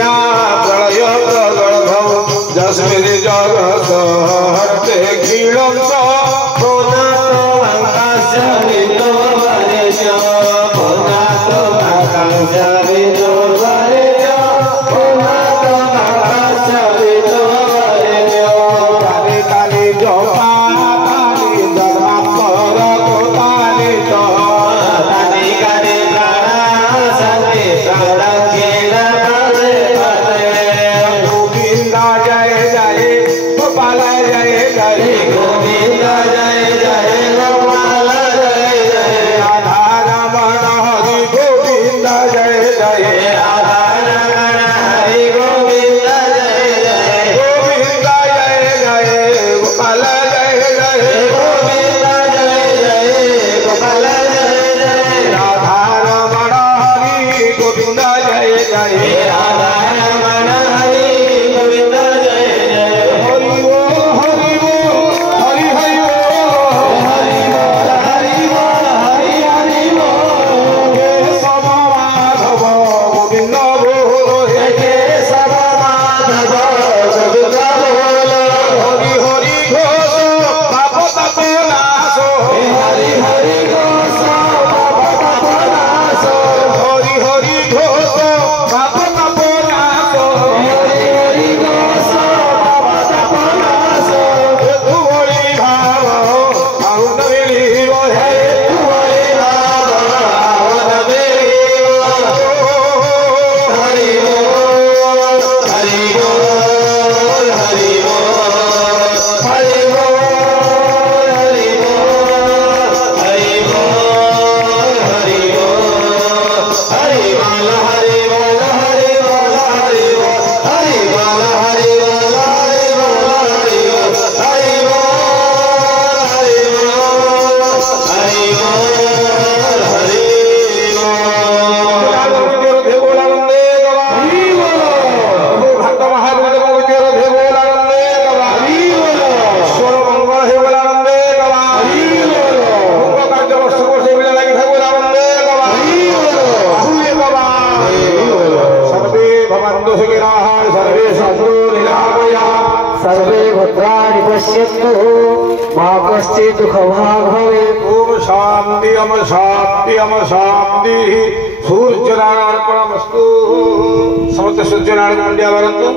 या प्रलय प्रगल्भौ जस्मिन् जगत् हस्ते क्षीणं च पुनातो आकाश विदो वरेश पुनातो आकाश विदो वरेश पुनातो आकाश विदो वरेश काले काले जपा काले धर्मात्मर कोताले तो काले काले प्राण सते प्राण केला पदे पदे गोविंद जय जय गोपाल जय जय गोविंद जय जय गोपाल जय जय राधा रमण हरि गोविंद जय जय राधा रमण हरि गोविंद जय जय गोविंद जय जय गोपाल जय जय गोविंद जय जय गोपाल जय जय राधा रमण हरि गोविंद जय जय राधा रमण हरि गोविंद जय जय हरि बोल हरि बोल हरि हरि बोल हरि बोल हरि बोल हरि हरि बोल केशव माधव गोविंद बोल हे केशव माधव गोविंद बोल हरि हरि घोष पाप ताप नाश हरि हरि घोष पाप ताप नाश हरि हरि घोष पाप ताप नाश हरि हरि घोष पाप ताप नाश तू बड़ी भाव आउन मिलिब हे तू बड़ी भाव आउन मिलिब हरि बोल हरि बोल हरि बोल हरि बोल हरि बोल हरि बोल हरि बोल हरि बोल हरि बोल हरि बोल हरि बोल हरि बोल हरि बोल हरि बोल हरि बोल हरि बोल हरि सर्वे भद्राणि पश्यन्तु मा कश्चित् दुःखभाग् भवेत् ओम शांति अम शांति अम शांति सूर्य नारायण अर्पणमस्तु समस्त सूर्य नारायण मंडिया वरंतु।